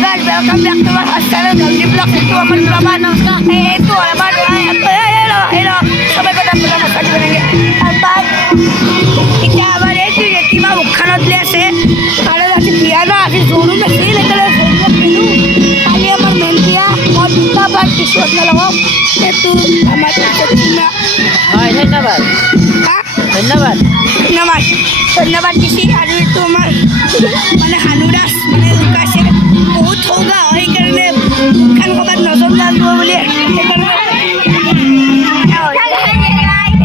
guys, welcome back to my channel. Di vlog itu আমার Praban. Itu আমার hello. সবাই কথা বলা মস্ত দিবেন। আর এটা আমার এই যে কিবা উখানত লে আছে। আর আছে পিয়ানো আছে জোরু মে সেই লেকলে পিনু। খালি আমার মেন পিয়া আর দুটা বার টি-শার্ট না লাগাও। এটু আমার চিনা। হয় ধন্যবাদ ধন্যবাদ ধন্যবাদ দিছি আৰু এইটো আমাৰ মানে হানুৰাস মানে লুকাইছে বহুত ঠগা হয় কাৰণে খান ক'ৰবাত নজৰ লাগিব বুলি সেইকাৰণে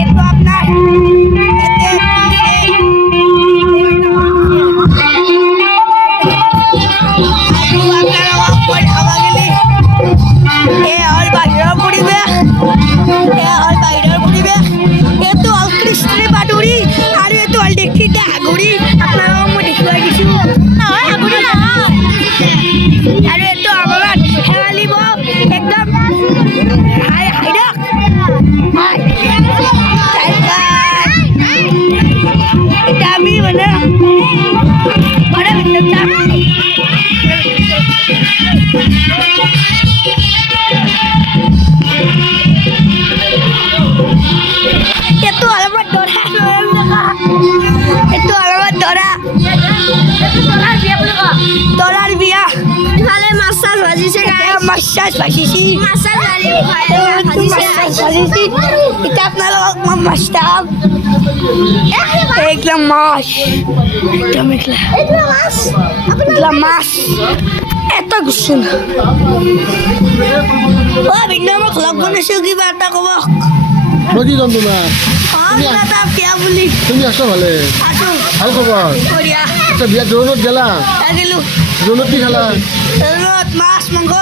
এইটো আপোনাৰ বাহিৰৰ পৰিৱেশ এইটো হ'ল কৃষ্ণৰ বাদুৰি আৰু এইটো হ'ল দেখিতে হাগুৰি আপোনালোকক মই দেখুৱাই দিছোঁ নহয় হাগুৰি নহয় আৰু এইটো আমাৰ শেৱালি বৌ একদম হাই দিয়ক এতিয়া আমি মানে ঘৰৰ ভিতৰত যাম itu alamat Dora itu alamat Dora Dorar biya ইফালে মাছাজ ভাজিছে গাইস massage বাজিছি মাছাজ গালি ভাজিছি এটা আপোনালোকক মই মাছ দাম একদম মাছ একদম মাছ এটা গুচোন অ ভিন্ন মই ভ্লগ বনাইছোঁ কিবা এটা ক'ব মই কি ক'ম তোমাক কিবা এটা বিয়া বুলি তুমি আছো ভালে আছোঁ ভাল খবৰ বঢ়িয়া আচ্ছা বিয়া জোৰোণত গেলা গেলোঁ জোৰোণত কি খালা মাছ মাংস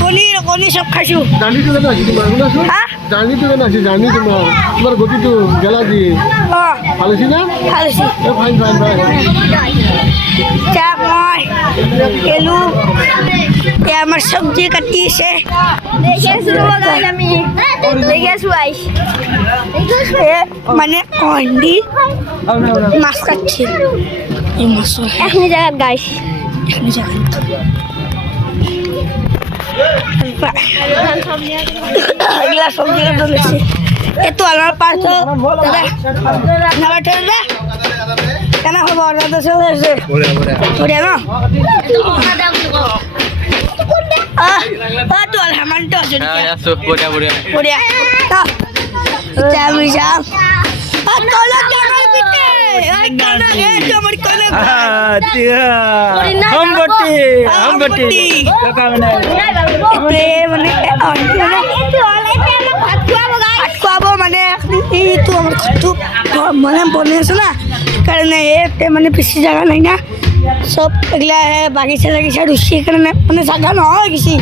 পনীৰ কণী চব খাইছোঁ জাৰ্ণিটো কেনে আছিল তোমাৰ শুনাচোন হা জাৰ্ণিটো কেনে আছিল জাৰ্ণি তোমাৰ গতিটো গেলা যি অঁ ভাল হৈছে না ভাল হৈছে ফাইন এতিয়া মই গেলোঁ এতিয়া আমাৰ চব্জি কাটিছে দেখি আছোঁ ৰ'ব গাইস আমি দেখি আছোঁ আইস মানে কণ্ডি মাছ কাটছে এই মাছৰ এখনি জায়গাত গাইস এখানে জায়গা এগুলা সবজি কাটা লেছে এতো আমার পার্থ দাদা নাম্বার দাদা কেন খবর দাদা চলে এসে বঢ়িয়া ন তো আলহামদুলিল্লাহ আছে বঢ়িয়া এতিয়া আমি যাম তলত ডাঙৰ পিঠে এই কানা এইটো আমাৰ কলে হামবটি মানে ভাত খুৱাব মানে এইটো আমাৰ ঘৰটো মানে বনাই আছে না সেইকাৰণে ইয়াতে মানে বেছি জেগা নাই না চব এইগিলা বাগিচা ৰুচি কাৰণে মানে জেগা নহয় গেছি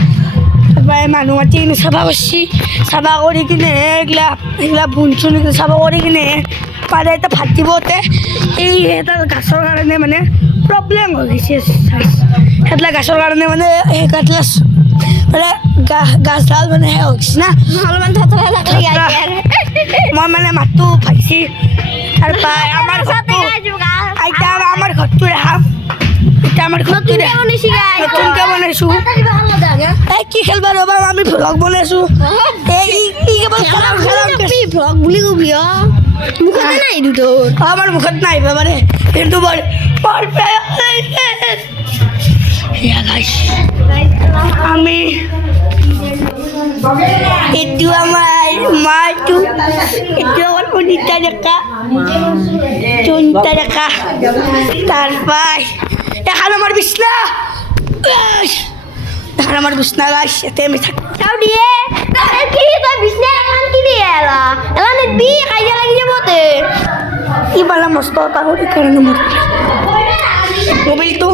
তাৰপৰা মানুহ মাতি কিনে চাফা কৰিছে চাফা কৰি কিনে এইগিলা বুন চুন চাফা কৰি কিনে পাৰে এটা ভাত দিবতে এই এটা গাছৰ কাৰণে মানে প্ৰব্লেম হৈ গৈছে সেইবিলাক গাছৰ কাৰণে মানে সেই কাটলা মানে গাছডাল মানে সেই হৈ গৈছে না অলপমান থতলা লাগলি গাইস মই মানে মাতটো ভাগিছে তাৰপৰা আমাৰ ঘৰটো আইতা আমাৰ ঘৰটো দেখাম এতিয়া আমাৰ ঘৰটো নতুনকৈ বনাইছোঁ এই কি খেলবা ৰ'বা আমি ভ্লগ বনাইছোঁ এই কেৱল ভ্লগ বুলি কবি মুখতে নাই দুটো আমার মুখত নাই বাবারে কিন্তু আমি এইটো আমার মাটো এইটো আমার অনিতা ডেকা চুনিতা ডেকা তারপর এখন আমার বিছনা এখন আমার বিছনা গাছ এতে আমি থাকি তাও দিয়ে কি তই বিছনা এখন কি দিয়ে এলা নিবি কাজিয়া লাগি যাবতে ইবালা মস্ত তাহলে কারণে মোবাইলটো